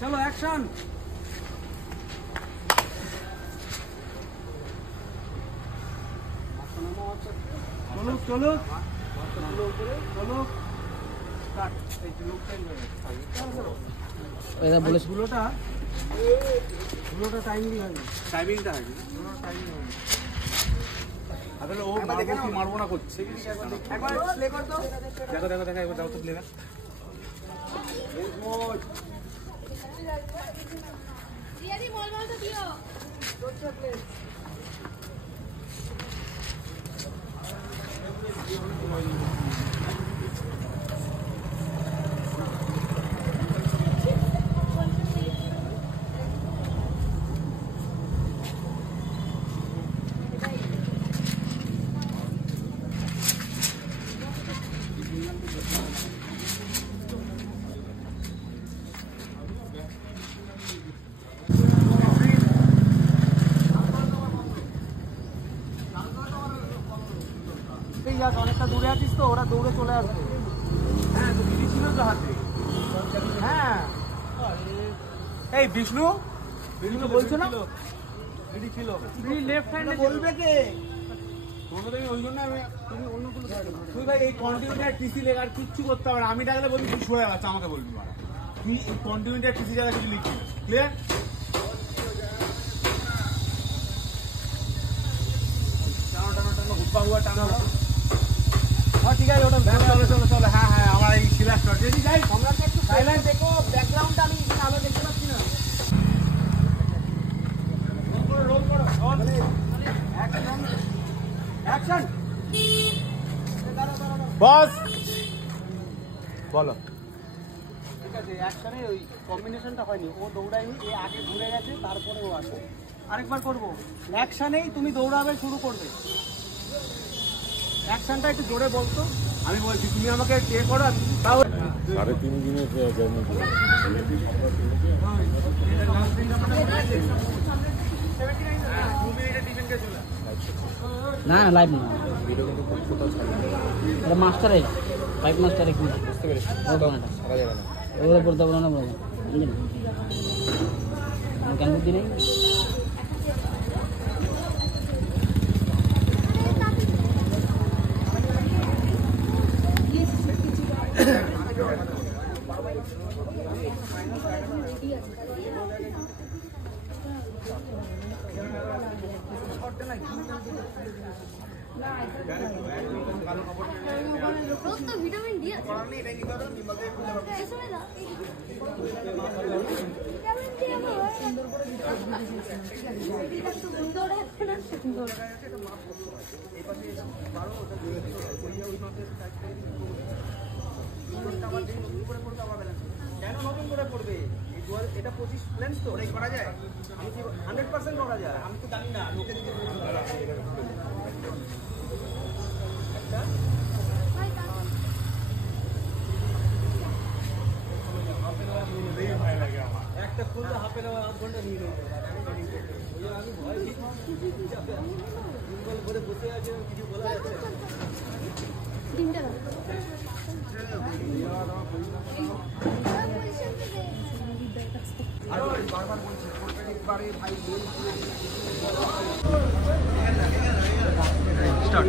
চলো অ্যাকশন। চলুক চলুক চলুক। গুলোটা টাইমলি হয়নি, টাইমিংটা হয়নি, আসলে ও মারবো কি মারবো না করছে। একবার প্লে কর তো, দেখো দেখো দেখো একবার দাও তো প্লে। রিয়াদি বল বল তো দিও। অনেকটা দূরে আছিস তো, ওরা দৌড়ে চলে আসবে। হ্যাঁ তো দিদি ছিল তো হাতে। হ্যাঁ এই বিষ্ণু, বিষ্ণু বলছো না দিদি ছিল, তুমি লেফট হ্যান্ডে বলবে কে? তোমাকে আমি ওই জন্য আমি তুমি অন্য কোনো তুই ভাই এই কন্টিনিউটার টিসি লেখার কিচ্ছু করতে হবে না। আমি ডাকলে বলবি তুই সরে যাচ্ছে, আমাকে বলবি মারা তুই কন্টিনিউটার টিসি জায়গা কিছু লিখবি। ক্লিয়ার? টানো টানো টানো হুপ্পা হুয়া টানো। হ্যাঁ ঠিক আছে, ওটা চলো চলো চলো। হ্যাঁ হ্যাঁ আমার এই শিলা শট যদি যাই আমরা একটু সাইলেন্ট দেখো, ব্যাকগ্রাউন্ডটা আমি আলো দেখতে পাচ্ছি না। রোল করো অ্যাকশন। বস বলো। ঠিক আছে, অ্যাকশনে ওই কম্বিনেশনটা হয়নি, ও দৌড়ায়নি, এ আগে ঘুরে গেছে তারপরে ও আসে। আরেকবার করবো, অ্যাকশনেই তুমি দৌড়াবে শুরু করবে। অ্যাকশনটা একটু জোরে বলতো, আমি বলছি তুমি আমাকে কে করো তাও 3.5 দিনের জার্নি। না লাইভ না, এটা মাস্টারে লাইভ মাস্টারে কি বুঝতে পেরেছি, সারা যাবে না ওরে পড়তে বলো না বলো কেন বুদ্ধি নেই। ভিটামিন ডি আছে। কেন নতুন করে পড়বে? এটা 25 লেন্স তো ওটাই করা যায়, আমি 100% করা যায়। আমি তো জানি না লোকে দিকে একটা খুলতে হাফের আধ ঘন্টা নিয়ে নেবে। আমি ভয় করে বসে আছে, কিছু বলা যাচ্ছে বারবার বলছি প্রত্যেকবারে ভাই স্টার্ট।